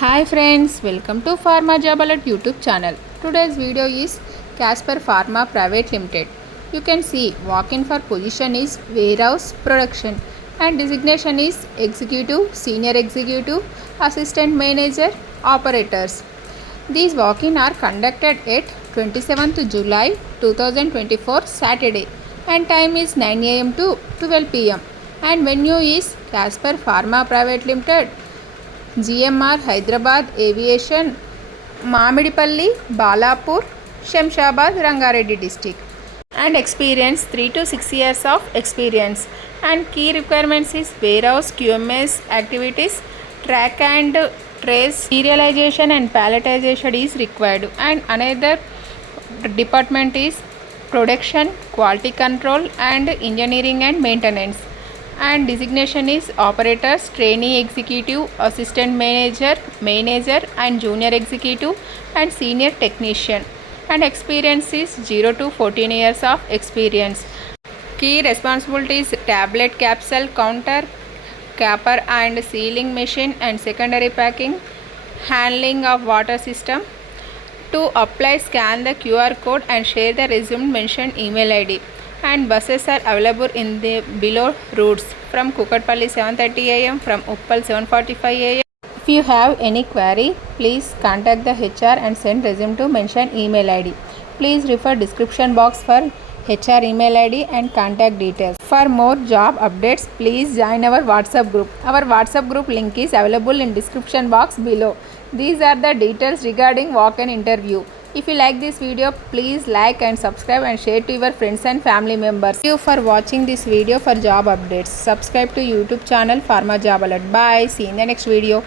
Hi friends, welcome to Pharma Job Alert YouTube channel. Today's video is Casper Pharma Private Limited. You can see walk-in for position is warehouse production and designation is executive, senior executive, assistant manager, operators. These walk-in are conducted at 27th July 2024 Saturday and time is 9 am to 12 pm and venue is Casper Pharma Private Limited, GMR Hyderabad Aviation, Mamidipalli, Balapur, Shamshabad, Rangareddy district. And experience 3 to 6 years of experience. And key requirements is warehouse QMS activities, track and trace, serialization and palletization is required. And another department is production, quality control and engineering and maintenance. And designation is operators, trainee executive, assistant manager and junior executive and senior technician. And experience is 0 to 14 years of experience. Key responsibilities: tablet capsule counter, capper and sealing machine and secondary packing, handling of water system. To apply, scan the QR code and share the resume mentioned email ID. And buses are available in the below routes: from Kukatpalli 7:30 am, from Uppal 7:45 am. If you have any query, please contact the HR and send resume to mention email ID. Please refer description box for HR email ID and contact details. For more job updates, please join our WhatsApp group. Our WhatsApp group link is available in description box below. These are the details regarding walk-in interview. If you like this video, please like and subscribe and share to your friends and family members. Thank you for watching this video. For job updates, subscribe to YouTube channel Pharma Job Alert. Bye. See you in the next video.